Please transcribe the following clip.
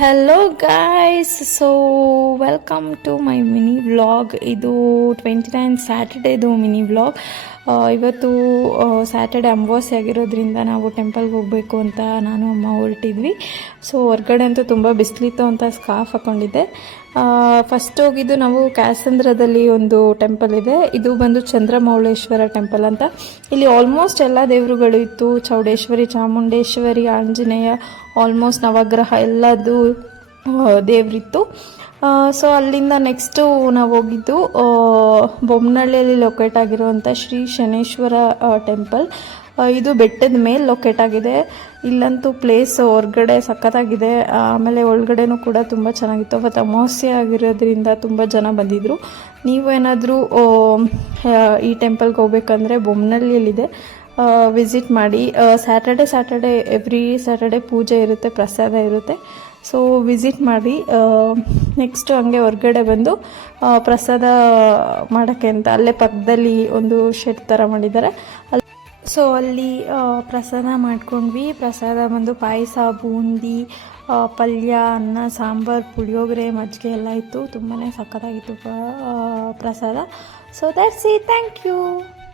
Hello guys, so welcome to my mini vlog. ಇದು 29 ಸ್ಯಾಟರ್ಡೇದು mini vlog. ಇವತ್ತು Saturday ಅಮಾವಾಸ್ಯೆ ಆಗಿರೋದ್ರಿಂದ ನಾವು ಟೆಂಪಲ್ಗೆ ಹೋಗಬೇಕು ಅಂತ ನಾನು ಅಮ್ಮ ಹೊರಟಿದ್ವಿ. ಸೊ ಹೊರಗಡೆ ಅಂತೂ ತುಂಬ ಬಿಸಿಲಿತ್ತು ಅಂತ ಸ್ಕಾರ್ಫ್ ಹಾಕ್ಕೊಂಡಿದ್ದೆ. ಫಸ್ಟ್ ಹೋಗಿದ್ದು ನಾವು ಕ್ಯಾಸಂದ್ರದಲ್ಲಿ ಒಂದು ಟೆಂಪಲ್ ಇದೆ. ಇದು ಬಂದು ಚಂದ್ರಮೌಳೇಶ್ವರ ಟೆಂಪಲ್ ಅಂತ. ಇಲ್ಲಿ ಆಲ್ಮೋಸ್ಟ್ ಎಲ್ಲ ದೇವರುಗಳು ಇತ್ತು. ಚೌಡೇಶ್ವರಿ, ಚಾಮುಂಡೇಶ್ವರಿ, ಆಂಜನೇಯ, ಆಲ್ಮೋಸ್ಟ್ ನವಗ್ರಹ ಎಲ್ಲದು ದೇವರಿತ್ತು. ಸೊ ಅಲ್ಲಿಂದ ನೆಕ್ಸ್ಟು ನಾವು ಹೋಗಿದ್ದು ಬೊಮ್ಮನಹಳ್ಳಿಯಲ್ಲಿ ಲೊಕೇಟ್ ಆಗಿರುವಂಥ ಶ್ರೀ ಶನೇಶ್ವರ ಟೆಂಪಲ್. ಇದು ಬೆಟ್ಟದ ಮೇಲೆ ಲೊಕೇಟ್ ಆಗಿದೆ. ಇಲ್ಲಂತೂ ಪ್ಲೇಸ್ ಹೊರಗಡೆ ಸಖತ್ತಾಗಿದೆ. ಆಮೇಲೆ ಒಳಗಡೆನೂ ಕೂಡ ತುಂಬ ಚೆನ್ನಾಗಿತ್ತು. ಅವತ್ತು ಅಮಾವಾಸ್ಯೆ ಆಗಿರೋದ್ರಿಂದ ತುಂಬ ಜನ ಬಂದಿದ್ದರು. ನೀವೇನಾದರೂ ಈ ಟೆಂಪಲ್ಗೆ ಹೋಗ್ಬೇಕಂದ್ರೆ ಬೊಮ್ಮನಹಳ್ಳಿಯಲ್ಲಿದೆ, ವಿಸಿಟ್ ಮಾಡಿ. ಸ್ಯಾಟರ್ಡೆ ಎವ್ರಿ ಸ್ಯಾಟರ್ಡೆ ಪೂಜೆ ಇರುತ್ತೆ, ಪ್ರಸಾದ ಇರುತ್ತೆ. ಸೊ ವಿಸಿಟ್ ಮಾಡಿ. ನೆಕ್ಸ್ಟು ಹಂಗೆ ಹೊರಗಡೆ ಬಂದು ಪ್ರಸಾದ ಮಾಡೋಕ್ಕೆ ಅಂತ ಅಲ್ಲೇ ಪಕ್ಕದಲ್ಲಿ ಒಂದು ಶೆಡ್ ಥರ ಮಾಡಿದ್ದಾರೆ. ಸೊ ಅಲ್ಲಿ ಪ್ರಸಾದ ಮಾಡ್ಕೊಂಡ್ವಿ. ಪ್ರಸಾದ ಬಂದು ಪಾಯಸ, ಬೂಂದಿ, ಪಲ್ಯ, ಅನ್ನ, ಸಾಂಬಾರು, ಪುಳಿಯೋಗರೆ, ಮಜ್ಜಿಗೆ ಎಲ್ಲ ಇತ್ತು. ತುಂಬಾ ಸಖತ್ತಾಗಿತ್ತು ಪ್ರಸಾದ. So that's it. Thank you.